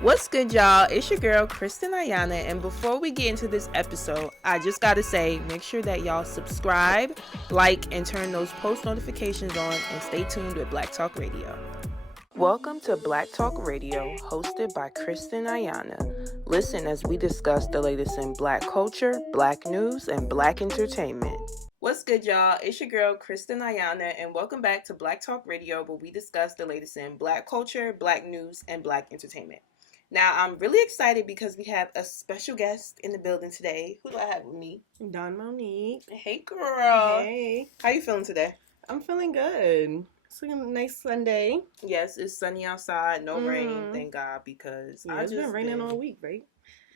What's good, y'all? It's your girl, Kristen Ayanah, and before we get into this episode, I just gotta say, make sure that y'all subscribe, like, and turn those post notifications on, and stay tuned with Black Talk Radio. Welcome to Black Talk Radio, hosted by Kristen Ayanah. Listen as we discuss the latest in Black culture, Black news, and Black entertainment. What's good, y'all? It's your girl, Kristen Ayanah, and welcome back to Black Talk Radio, where we discuss the latest in Black culture, Black news, and Black entertainment. Now, I'm really excited because we have a special guest in the building today. Who do I have with me? DonMonique. Hey, girl. Hey. How you feeling today? I'm feeling good. It's a nice Sunday. Yes, it's sunny outside. No rain, thank God, because it's been raining all week, right?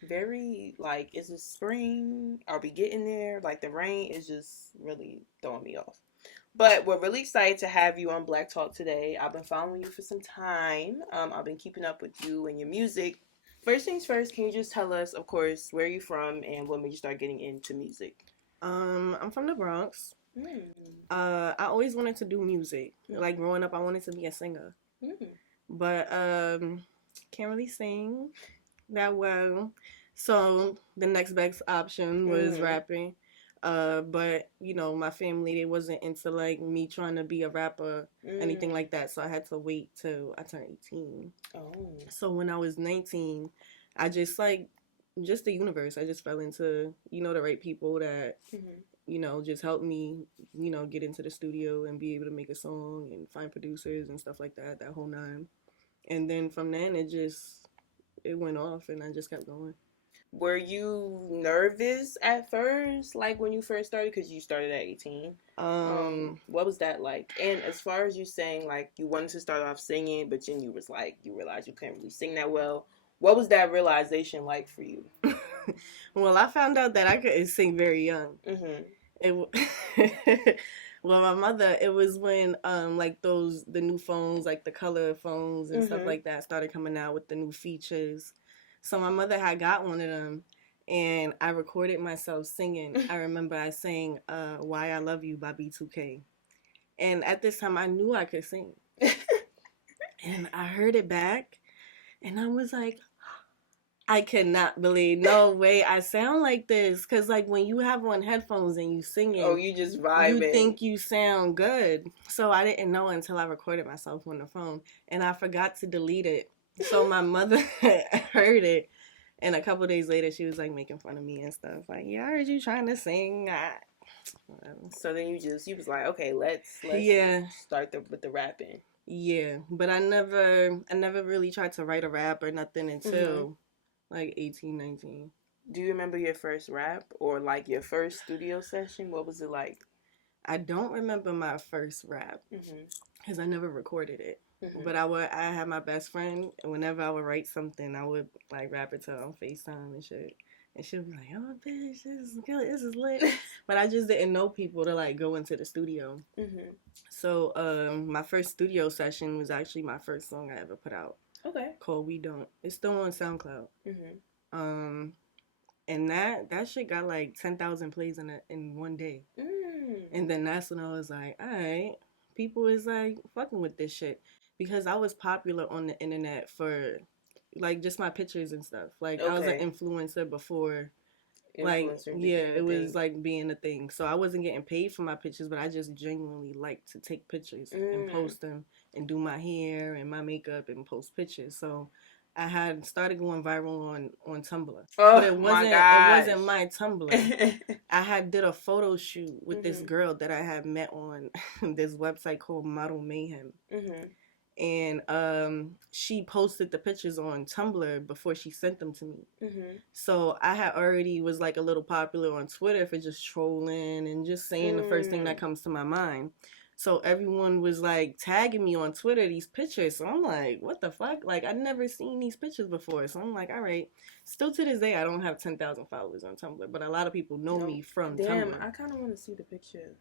Very, is it spring? Are we getting there? The rain is just really throwing me off. But we're really excited to have you on Black Talk today. I've been following you for some time. I've been keeping up with you and your music. First things first, can you just tell us, of course, where you're from and what made you start getting into music? I'm from the Bronx. I always wanted to do music. Like growing up, I wanted to be a singer. But can't really sing that well. So the next best option was rapping. But my family, they wasn't into me trying to be a rapper, anything like that. So I had to wait till I turned 18. So when I was 19, I just the universe. I just fell into the right people that just helped me get into the studio and be able to make a song and find producers and stuff like that. That whole nine. And then from then it went off and I just kept going. Were you nervous at first, when you first started? Because you started at 18. What was that like? And as far as you saying, you wanted to start off singing, but then you realized you couldn't really sing that well. What was that realization like for you? Well, I found out that I couldn't sing very young. Well, my mother, it was when the new phones, the color phones and stuff like that started coming out with the new features. So my mother had got one of them, and I recorded myself singing. I remember I sang Why I Love You by B2K. And at this time, I knew I could sing. And I heard it back, and I was like, I cannot believe, no way I sound like this. Because, when you have on headphones and you singing, you just vibing. You think you sound good. So I didn't know until I recorded myself on the phone, and I forgot to delete it. So my mother heard it, and a couple of days later, she was making fun of me and stuff. Yeah, I heard you trying to sing. So then you was like, okay, let's start with the rapping. Yeah, but I never really tried to write a rap or nothing until 18, 19. Do you remember your first rap or your first studio session? What was it like? I don't remember my first rap because I never recorded it. But I had my best friend, and whenever I would write something, I would rap it to her on FaceTime and shit. And she would be like, oh, bitch, this is good, this is lit. But I just didn't know people to go into the studio. So my first studio session was actually my first song I ever put out. Okay. Called We Don't. It's still on SoundCloud. And that shit got 10,000 plays in one day. And then that's when I was like, all right, people is fucking with this shit. Because I was popular on the internet for, just my pictures and stuff. I was an influencer before. It was, being a thing. So I wasn't getting paid for my pictures, but I just genuinely liked to take pictures and post them and do my hair and my makeup and post pictures. So I had started going viral on Tumblr. But it wasn't my Tumblr. I had did a photo shoot with this girl that I had met on this website called Model Mayhem. And she posted the pictures on Tumblr before she sent them to me. So I had already was a little popular on Twitter for just trolling and just saying the first thing that comes to my mind. So everyone was tagging me on Twitter these pictures. So I'm like, what the fuck? I'd never seen these pictures before. So I'm like, all right. Still to this day, I don't have 10,000 followers on Tumblr, but a lot of people know me from Tumblr. Damn, I kind of want to see the picture.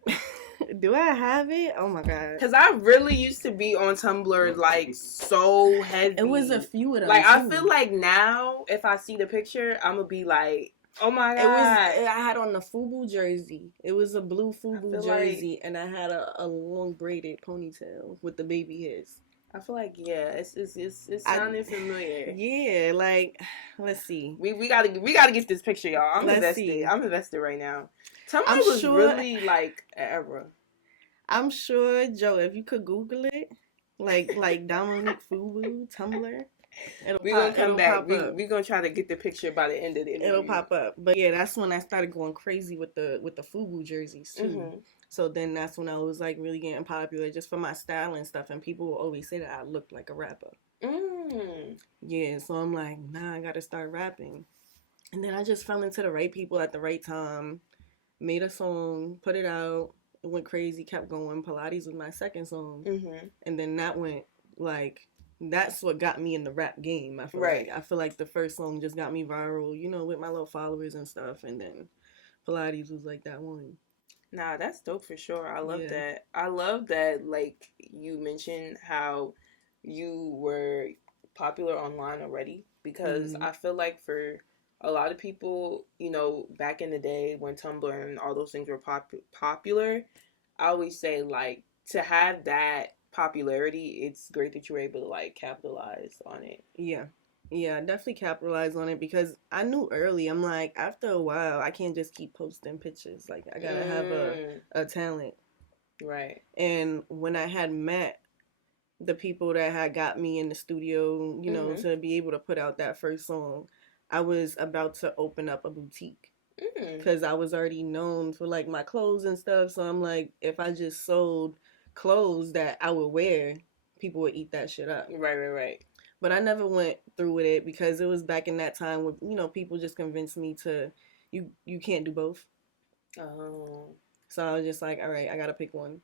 Do I have it? Oh my god. Because I really used to be on Tumblr so heavy. It was a few of them. I feel now if I see the picture, I'm gonna be oh my god. I had on the FUBU jersey. It was a blue FUBU jersey, and I had a long braided ponytail with the baby hairs. I feel like it's sounding familiar. Yeah, like let's see. We gotta get this picture, y'all. I'm invested right now. Tumblr was really like an era. I'm sure, Joe, if you could Google it, like DonMonique Fubu Tumblr, We're gonna come back. We're gonna try to get the picture by the end of the interview. It'll pop up. But yeah, that's when I started going crazy with the Fubu jerseys too. Mm-hmm. So then that's when I was like really getting popular just for my style and stuff. And people will always say that I looked like a rapper. Yeah, so I'm like, nah, I gotta start rapping. And then I just fell into the right people at the right time. Made a song, put it out. It went crazy, kept going. Pilates was my second song. Mm-hmm. And then that went like... That's what got me in the rap game. I feel like the first song just got me viral, you know, with my little followers and stuff. And then Pilates was like that one. Nah, that's dope for sure. I love that. I love that, like, you mentioned how you were popular online already. Because I feel like for a lot of people, you know, back in the day when Tumblr and all those things were popular, I always say, like, to have that popularity, it's great that you were able to like capitalize on it. Yeah, definitely capitalize on it because I knew early, I'm like, after a while I can't just keep posting pictures, like I gotta have a talent, right? And when I had met the people that had got me in the studio, you know, to be able to put out that first song, I was about to open up a boutique because I was already known for like my clothes and stuff, so I'm like, if I just sold clothes that I would wear, people would eat that shit up. Right. But I never went through with it because it was back in that time where, you know, people just convinced me to, you can't do both. Oh. So I was just like, all right, I gotta pick one.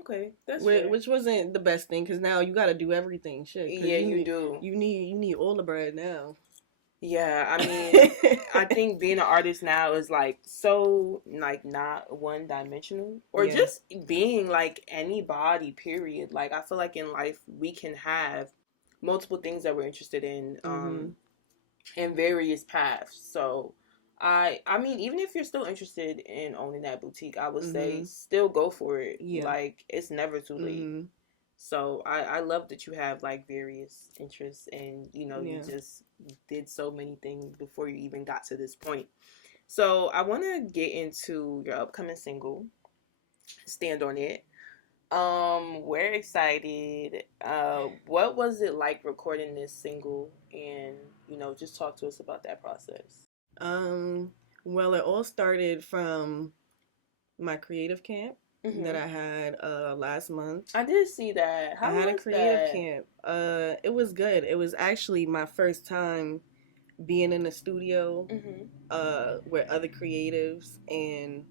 Okay, that's fair. Which wasn't the best thing because now you gotta do everything. Shit. Yeah, you do. You need all the bread now. Yeah, I mean, I think being an artist now is like so like not one dimensional or just being like anybody, period. Like I feel like in life we can have multiple things that we're interested in various paths. So I mean, even if you're still interested in owning that boutique, I would say still go for it. Yeah. Like it's never too late. So I love that you have like various interests and you know you just did so many things before you even got to this point. So I want to get into your upcoming single, Stand on It. We're excited. What was it like recording this single and you know just talk to us about that process. Well, it all started from my creative camp. That I had last month. I did see that. I had a creative camp. It was good. It was actually my first time being in the studio with other creatives and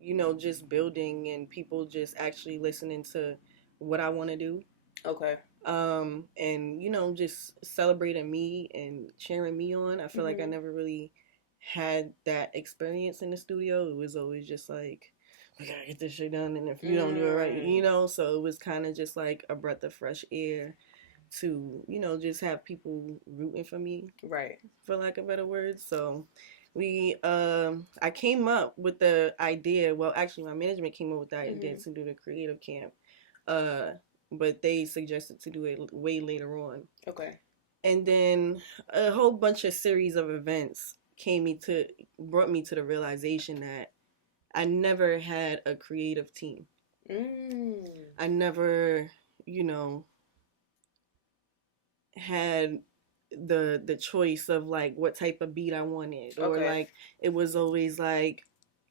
you know just building and people just actually listening to what I want to do. Okay. And you know just celebrating me and cheering me on. I feel like I never really had that experience in the studio. It was always just like, we gotta get this shit done, and if you don't do it right, you know, so it was kind of just like a breath of fresh air to, you know, just have people rooting for me, right, for lack of better words. So I came up with the idea, well, actually my management came up with the idea to do the creative camp, but they suggested to do it way later on. Okay. And then a whole bunch of series of events brought me to the realization that I never had a creative team. I never, you know, had the choice of like what type of beat I wanted. Or like it was always like,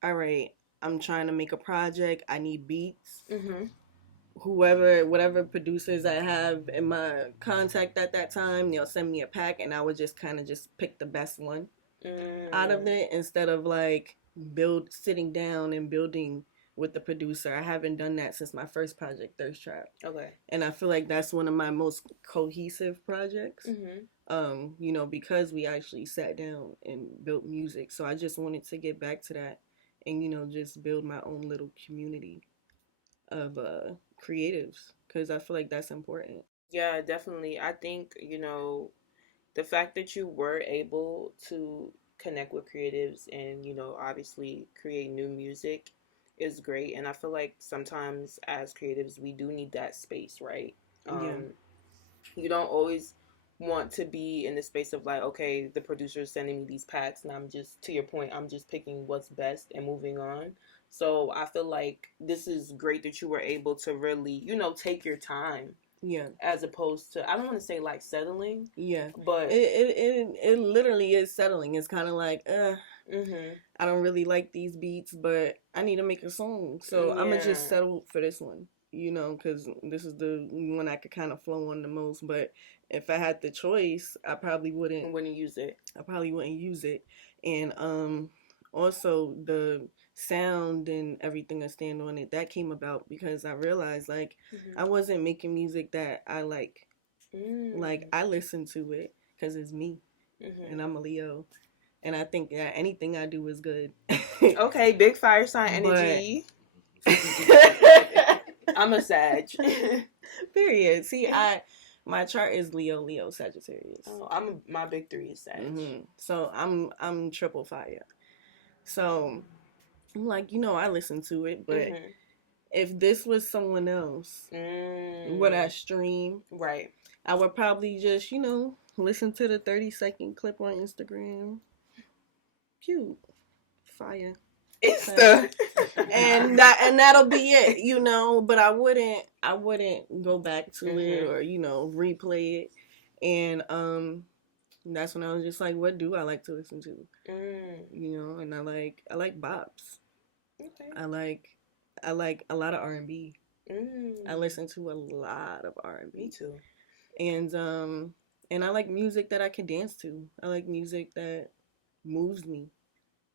all right, I'm trying to make a project, I need beats. Whatever producers I have in my contact at that time, they'll send me a pack and I would just kind of just pick the best one out of it instead of like sitting down and building with the producer. I haven't done that since my first project, Thirst Trap. Okay. And I feel like that's one of my most cohesive projects. You know, because we actually sat down and built music. So I just wanted to get back to that and, you know, just build my own little community of creatives because I feel like that's important. Yeah, definitely. I think, you know, the fact that you were able to connect with creatives and, you know, obviously create new music is great. And I feel like sometimes as creatives, we do need that space, right? You don't always want to be in the space of like, okay, the producer is sending me these packs and I'm just, to your point, I'm just picking what's best and moving on. So I feel like this is great that you were able to really, take your time. Yeah. As opposed to, I don't want to say like settling. Yeah. But it literally is settling. It's kind of like, I don't really like these beats, but I need to make a song. So I'm going to just settle for this one, because this is the one I could kind of flow on the most. But if I had the choice, I probably wouldn't use it. I probably wouldn't use it. And also the sound and everything that stand on it, that came about because I realized like I wasn't making music that I like. Like I listen to it because it's me, and I'm a Leo, and I think that anything I do is good. Okay, big fire sign energy. I'm a Sag. Period. See, my chart is Leo, Sagittarius. Oh, my big 3 is Sag. So I'm triple fire. So I'm like, I listen to it, but if this was someone else, would I stream? Right. I would probably just, listen to the 30-second clip on Instagram. Cute. Fire. Insta. and that'll be it, but I wouldn't go back to it or, replay it. And that's when I was just like, what do I like to listen to? And I like bops. Okay. I like a lot of R&B. I listen to a lot of R&B. Me too. And I like music that I can dance to. I like music that moves me.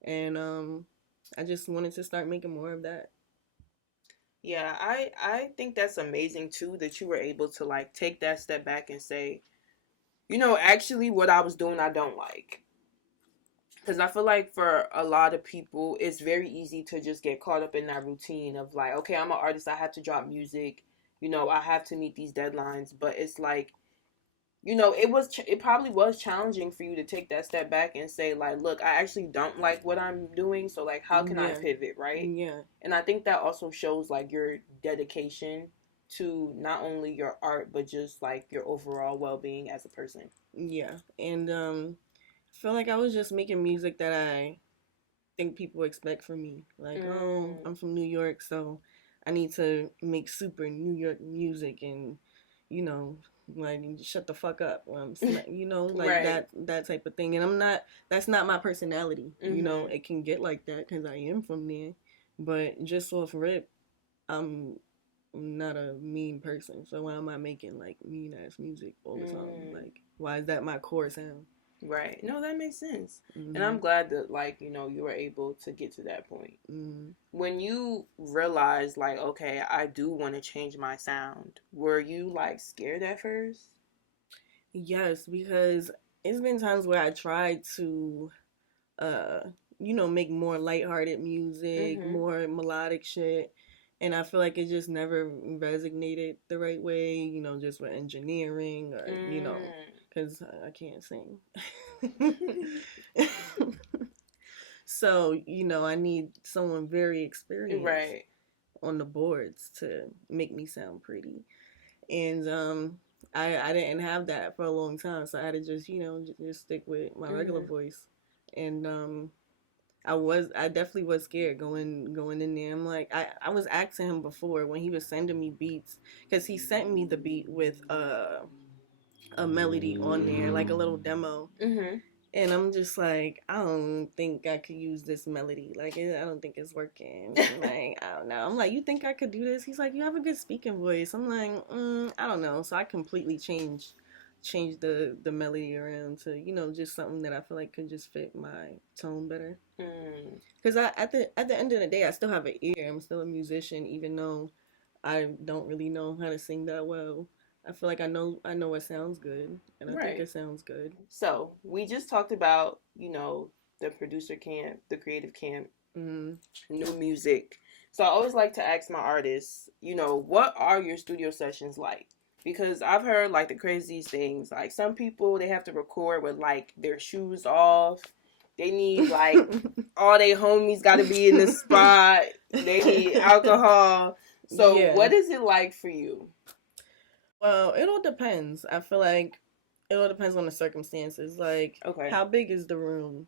And I just wanted to start making more of that. Yeah, I think that's amazing too that you were able to like take that step back and say, actually what I was doing I don't like. Because I feel like for a lot of people, it's very easy to just get caught up in that routine of like, okay, I'm an artist, I have to drop music, I have to meet these deadlines. But it's like, it probably was challenging for you to take that step back and say like, look, I actually don't like what I'm doing. So like, how can I pivot, right? Yeah. And I think that also shows like your dedication to not only your art, but just like your overall well-being as a person. Yeah. And I feel like I was just making music that I think people expect from me. Like, I'm from New York, so I need to make super New York music and, like, shut the fuck up. Like right. that type of thing. And that's not my personality. It can get like that because I am from there. But just off rip, I'm not a mean person. So why am I making, like, mean-ass music all the time? Like, why is that my core sound? Right. No, that makes sense. And I'm glad that, like, you were able to get to that point. When you realized, like, okay, I do want to change my sound, were you, like, scared at first? Yes, because it's been times where I tried to, make more lighthearted music, more melodic shit. And I feel like it just never resonated the right way, just with engineering or, because I can't sing. So, I need someone very experienced on the boards to make me sound pretty. And I didn't have that for a long time, so I had to just, just stick with my regular voice. And I definitely was scared going in there. I'm like, I was asking him before when he was sending me beats, because he sent me the beat with a melody on there, like a little demo. And I'm just like, I don't think I could use this melody. Like, I don't think it's working. Like, I don't know. I'm like, you think I could do this? He's like, you have a good speaking voice. I'm like, I don't know. So I completely changed the melody around to, just something that I feel like could just fit my tone better. Because at the end of the day, I still have an ear. I'm still a musician, even though I don't really know how to sing that well. I feel like I know it sounds good, and I think it sounds good. So we just talked about, the producer camp, the creative camp, new music. So I always like to ask my artists, what are your studio sessions like? Because I've heard like the craziest things. Like some people, they have to record with like their shoes off. They need like all their homies got to be in the spot. They need alcohol. So what is it like for you? Well, it all depends. I feel like it all depends on the circumstances. Like, Okay. how big is the room?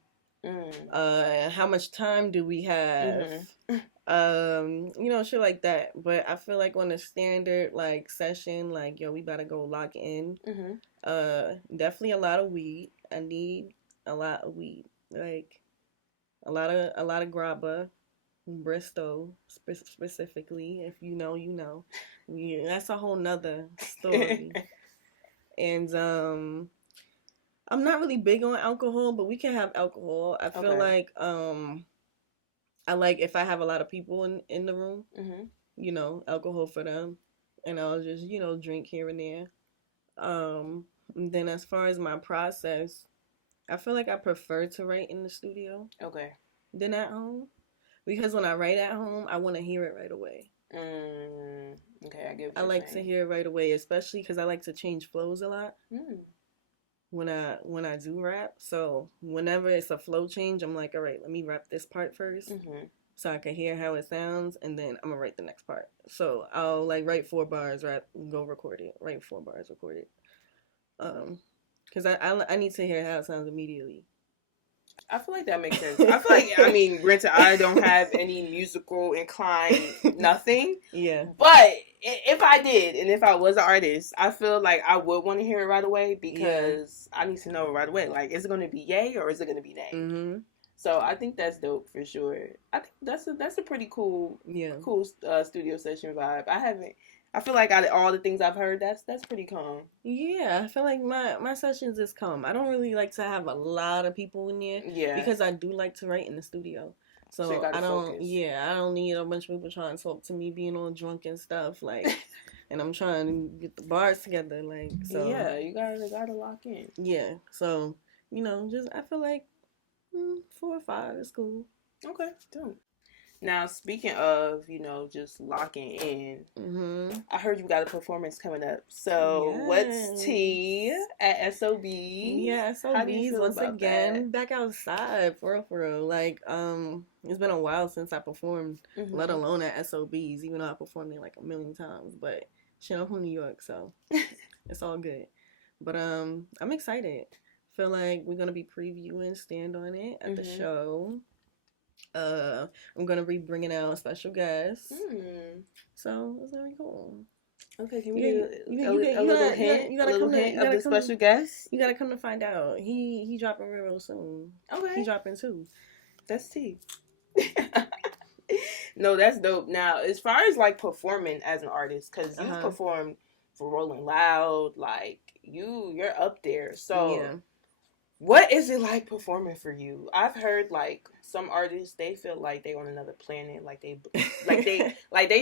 How much time do we have? Shit like that. But I feel like on a standard like session, like, yo, we gotta go lock in. Definitely a lot of weed. I need a lot of weed. Like a lot of grabba, Bristol specifically. If you know, you know. Yeah, that's a whole nother story. And I'm not really big on alcohol, but we can have alcohol. I feel like I like if I have a lot of people in the room, alcohol for them, and I'll just drink here and there. And then as far as my process, I feel like I prefer to write in the studio, than at home, because when I write at home, I want to hear it right away. Okay, I get what I like to hear it right away, especially because I like to change flows a lot. When I do rap, so whenever it's a flow change, I'm like, all right, let me rap this part first, so I can hear how it sounds, and then I'm gonna write the next part. So I'll like write 4 bars, rap, go record it, write 4 bars, record it, because I need to hear how it sounds immediately. I feel like that makes sense. I feel like, I mean, granted, I don't have any musical incline, nothing. Yeah. But if I did, and if I was an artist, I feel like I would want to hear it right away, because I need to know right away. Like, is it going to be yay or is it going to be nay? So I think that's dope for sure. I think that's a pretty cool, studio session vibe. I feel like out of all the things I've heard, that's pretty calm. Yeah, I feel like my sessions is calm. I don't really like to have a lot of people in there. Yeah. Because I do like to write in the studio. So I don't focus. I don't need a bunch of people trying to talk to me being all drunk and stuff, like and I'm trying to get the bars together, like, so yeah, you gotta lock in. Yeah. So, just I feel like 4 or 5 is cool. Okay, dope. Now, speaking of, just locking in, I heard you got a performance coming up. So, what's tea at S.O.B? Yeah, S.O.B once again back outside, for real. Like, it's been a while since I performed, let alone at S.O.B's, even though I performed there like a million times. But shit, I'm from New York, so it's all good. But I'm excited. Feel like we're gonna be previewing Stand On It at the show. I'm gonna be bringing out special guests, so it's gonna be cool. Okay, can we get a little hint of the special guest? You gotta come to find out. He dropping real soon. Okay, he dropping too. That's tea. No, that's dope. Now, as far as like performing as an artist, because you've performed for Rolling Loud, like you're up there. So, what is it like performing for you? I've heard like some artists, they feel like they on another planet, like they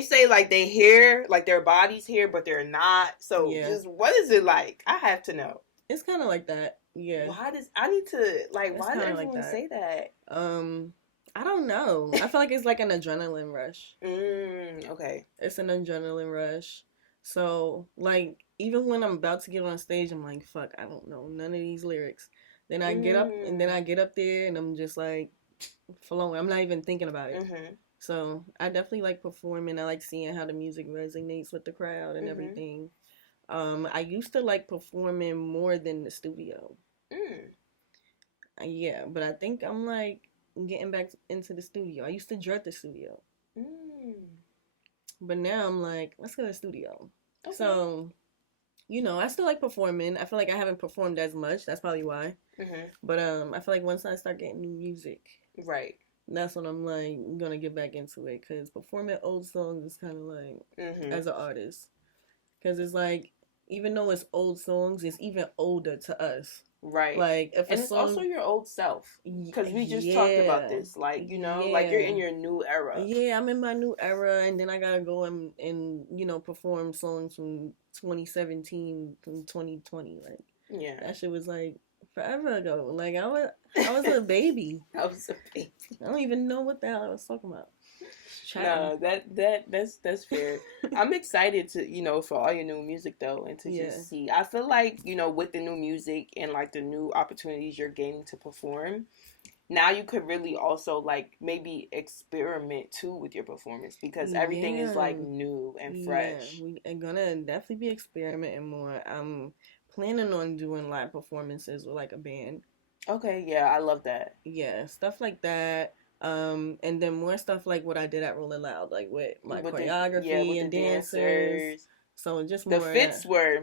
say like they here, like their body's here, but they're not. So just what is it like? I have to know. It's kind of like that. Yeah. Why does everyone say that? I don't know. I feel like it's like an adrenaline rush. Okay. It's an adrenaline rush. So like even when I'm about to get on stage, I'm like, fuck, I don't know none of these lyrics. Then I get up there and I'm just like flowing. I'm not even thinking about it. So I definitely like performing. I like seeing how the music resonates with the crowd and everything. I used to like performing more than the studio. Yeah, but I think I'm like getting back into the studio. I used to dread the studio. But now I'm like, let's go to the studio. Okay. So, I still like performing. I feel like I haven't performed as much. That's probably why. But I feel like once I start getting new music, right, that's when I'm like gonna get back into it. Cause performing old songs is kind of like as an artist, cause it's like even though it's old songs, it's even older to us. Right. Like if and it's also your old self. Because we just talked about this. Like, like you're in your new era. Yeah, I'm in my new era, and then I gotta go and perform songs from 2017 from 2020. Like, yeah, that shit was like forever ago. Like I was a baby. I was a baby. I don't even know what the hell I was talking about. No, that's fair. I'm excited to, for all your new music though, and to just see. I feel like, with the new music and like the new opportunities you're gaining to perform, now you could really also like maybe experiment too with your performance because everything is like new and fresh. Yeah, we are gonna definitely be experimenting more. I'm planning on doing live performances with like a band. Okay, yeah, I love that. Yeah, stuff like that. And then more stuff like what I did at Rolling Loud, like with my choreography and dancers. So just more. The fits were,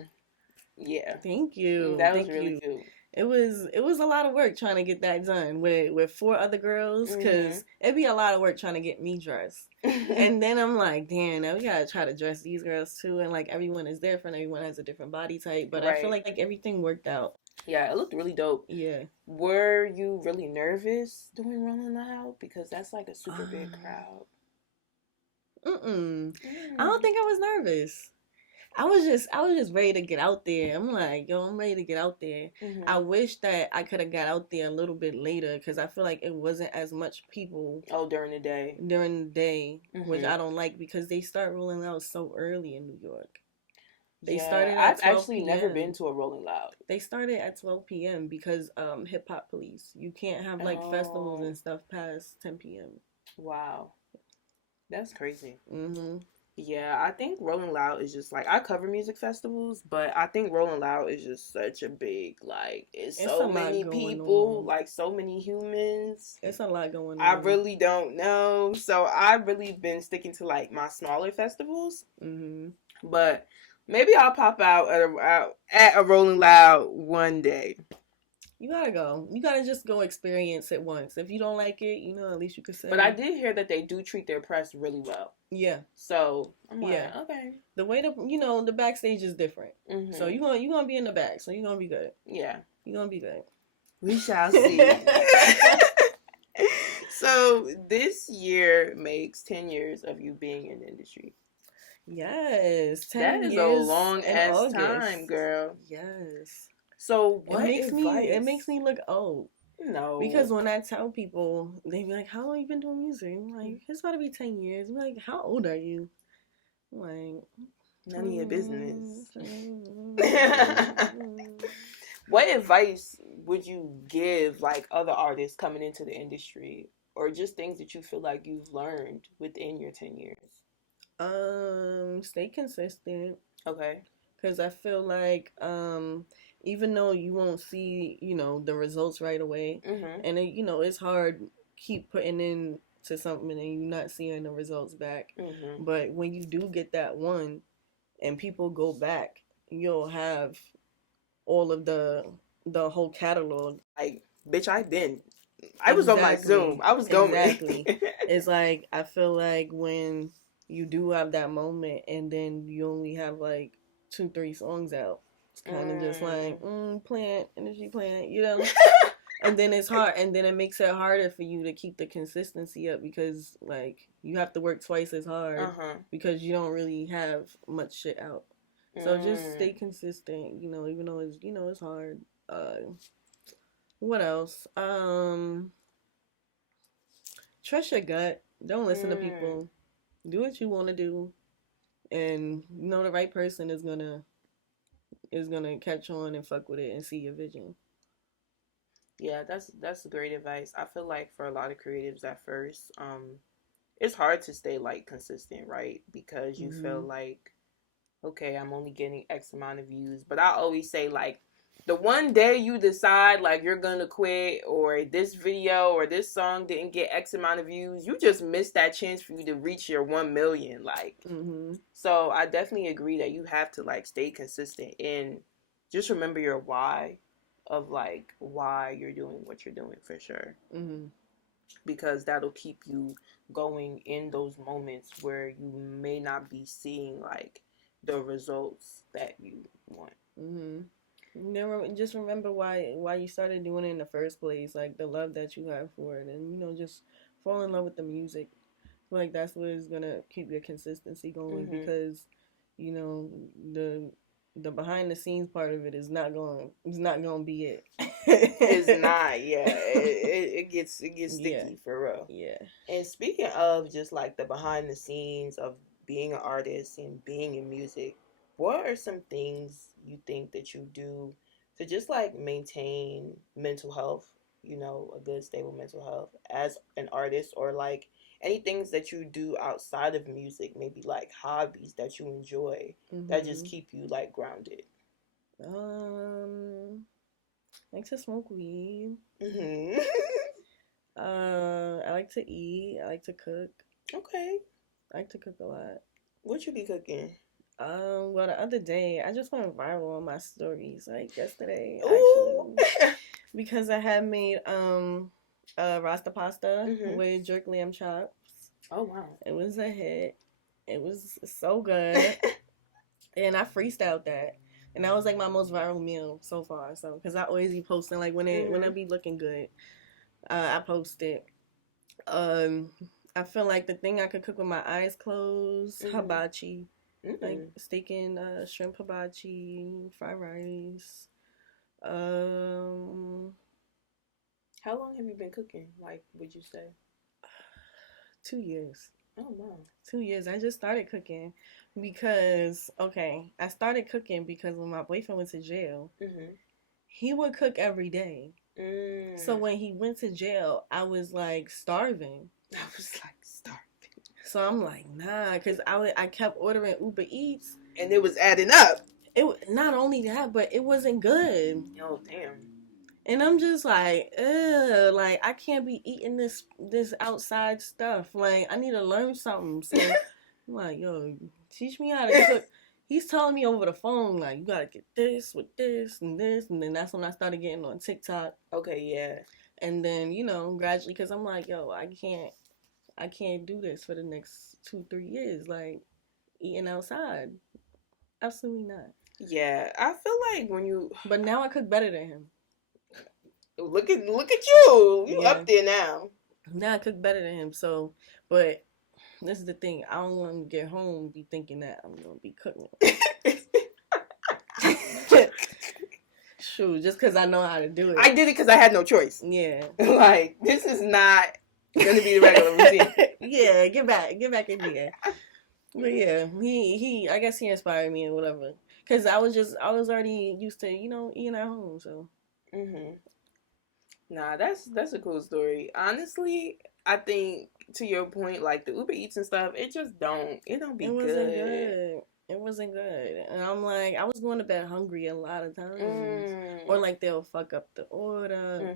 yeah. Thank you. That was really cute. It was a lot of work trying to get that done with 4 other girls because it'd be a lot of work trying to get me dressed. And then I'm like, damn, now we gotta try to dress these girls too, and like everyone is different, everyone has a different body type, but I feel like everything worked out. Yeah, it looked really dope. Yeah. Were you really nervous doing Rolling Loud? Because that's like a super big crowd. I don't think I was nervous. I was just ready to get out there. I'm like, yo, I'm ready to get out there. I wish that I could have got out there a little bit later because I feel like it wasn't as much people. Oh, during the day. Which I don't like because they start rolling out so early in New York. They started at 12 I've actually p.m. never been to a Rolling Loud. They started at 12 p.m. because hip hop police. You can't have like festivals and stuff past 10 p.m. Wow. That's crazy. Yeah, I think Rolling Loud is just like, I cover music festivals, but I think Rolling Loud is just such a big, like, it's so many people, like so many humans. It's a lot going on. I really don't know. So I've really been sticking to like my smaller festivals. But maybe I'll pop out at a Rolling Loud one day. You gotta go. You gotta just go experience it once. If you don't like it, you know, at least you could say. But I did hear that they do treat their press really well. Yeah. So I'm like, okay. The way the backstage is different. So you gonna be in the back. So you're gonna be good. Yeah. You're gonna be good. We shall see. So this year makes 10 years of you being in the industry. Yes, 10 that is years a long ass time, girl. Yes. So what it makes me look old. No. Because when I tell people, they be like, how long you been doing music? I'm like, it's about to be 10 years. I'm like, how old are you? I'm like, none of your business. What advice would you give like other artists coming into the industry, or just things that you feel like you've learned within your 10 years? Stay consistent. Okay. Because I feel like even though you won't see, the results right away, and it's hard keep putting in to something and you're not seeing the results back. But when you do get that one, and people go back, you'll have all of the whole catalog. Like, bitch, I was on my Zoom. I was going. Exactly. It's like, I feel like when you do have that moment and then you only have like 2-3 songs out, it's kind of just like, energy plant, and then it's hard, and then it makes it harder for you to keep the consistency up because like you have to work twice as hard because you don't really have much shit out. So just stay consistent, even though it's it's hard. What else? Trust your gut. Don't listen to people. Do what you want to do, and the right person is gonna catch on and fuck with it and see your vision. Yeah, that's great advice. I feel like for a lot of creatives at first, it's hard to stay like consistent, right? Because you feel like, okay, I'm only getting X amount of views, but I always say like, the one day you decide like you're gonna quit, or this video or this song didn't get X amount of views, you just missed that chance for you to reach your 1 million. Like, so I definitely agree that you have to like stay consistent and just remember your why of like why you're doing what you're doing for sure. Because that'll keep you going in those moments where you may not be seeing like the results that you want. Just remember why you started doing it in the first place, like the love that you have for it, and just fall in love with the music. Like that's what is gonna keep your consistency going because the behind the scenes part of it is not going to be it. It's not. Yeah, it gets sticky for real. Yeah. And speaking of just like the behind the scenes of being an artist and being in music, what are some things you think that you do to just like maintain mental health you know, a good stable mental health as an artist, or like any things that you do outside of music, maybe like hobbies that you enjoy that just keep you like grounded? I like to smoke weed. Mm-hmm. I like to eat. I like to cook. Okay. I like to cook a lot. What you be cooking? Well, the other day I just went viral on my stories, like yesterday, Ooh. actually, because I had made rasta pasta with jerk lamb chops. Oh wow! It was a hit. It was so good, and I freestyled that, and that was like my most viral meal so far. So, because I always be posting like when it be looking good, I post it. I feel like the thing I could cook with my eyes closed, hibachi. Like steak and shrimp hibachi, fried rice. How long have you been cooking? Like, would you say? 2 years. Oh wow. 2 years. I just started cooking because I started cooking because when my boyfriend went to jail, he would cook every day. So when he went to jail, I was like starving. So I'm like, nah, because I kept ordering Uber Eats. And it was adding up. Not only that, but it wasn't good. Oh, damn. And I'm just like, ugh, like, I can't be eating this outside stuff. Like, I need to learn something. So I'm like, yo, teach me how to cook. He's telling me over the phone, like, you got to get this with this and this. And then that's when I started getting on TikTok. Okay, yeah. And then, you know, gradually, because I'm like, yo, I can't do this for the next 2-3 years, like eating outside. Absolutely not. Yeah, I feel like when you. But now I cook better than him. Look at you. You up there now. Now I cook better than him. So, but this is the thing. I don't want to get home and be thinking that I'm gonna be cooking. Shoot, just because I know how to do it. I did it because I had no choice. Yeah. Like, this is not gonna be the regular routine. Yeah, get back in here. But yeah, he I guess he inspired me or whatever. Cause I was already used to, you know, eating at home, so. Nah, that's a cool story. Honestly, I think to your point, like the Uber Eats and stuff, it don't be good. It wasn't good. And I'm like, I was going to bed hungry a lot of times. Or like they'll fuck up the order.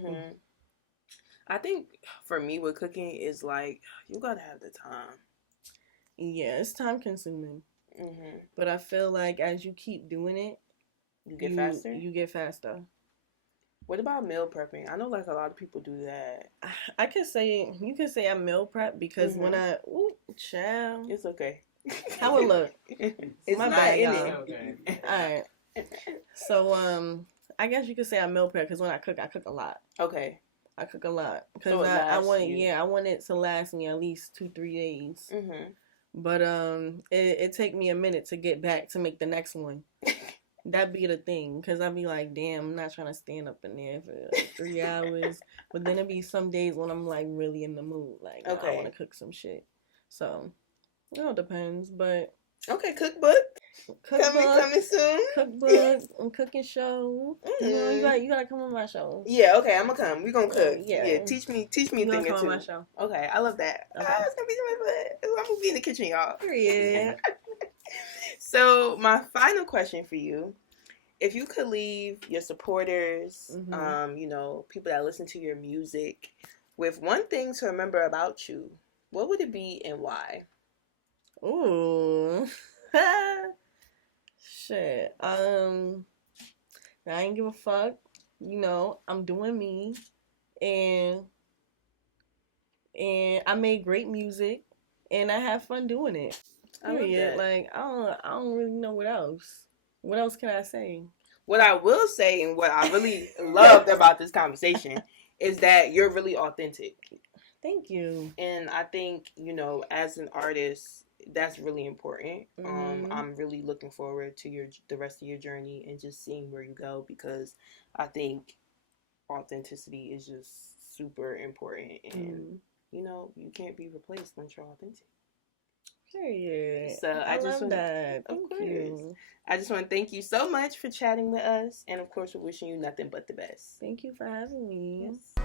I think for me with cooking is like, you gotta have the time. Yeah, it's time consuming. But I feel like as you keep doing it, you get faster? You get faster. What about meal prepping? I know like a lot of people do that. You can say I meal prep because when child. It's okay. How it look? It's my bad, y'all. Okay. Alright. So, I guess you could say I meal prep because when I cook a lot. Okay. I cook a lot. Because I want it to last me at least 2-3 days. But, it take me a minute to get back to make the next one. That be the thing, because I be like, damn, I'm not trying to stand up in there for like 3 hours. But then it be some days when I'm like really in the mood, like I want to cook some shit. So it all depends, but okay, cookbook coming soon. Cookbook and cooking show. You know, you gotta come on my show. Yeah, okay, I'm gonna come. We gonna cook. Yeah, teach me a thing or two. On my show. Okay, I love that. Okay. It's gonna be so fun. I'm gonna be in the kitchen, y'all. Yeah. So my final question for you: if you could leave your supporters, you know, people that listen to your music, with one thing to remember about you, what would it be and why? Ooh. Shit. I ain't give a fuck. You know, I'm doing me, and I made great music, and I have fun doing it. Period. Like I don't really know what else. What else can I say? What I will say, and what I really loved about this conversation, is that you're really authentic. Thank you. And I think, you know, as an artist, that's really important. I'm really looking forward to the rest of your journey and just seeing where you go, because I think authenticity is just super important, and you know, you can't be replaced once you're authentic. Period. So I just love that. Thank you. I just want to thank you so much for chatting with us, and of course, we're wishing you nothing but the best. Thank you for having me. Yes.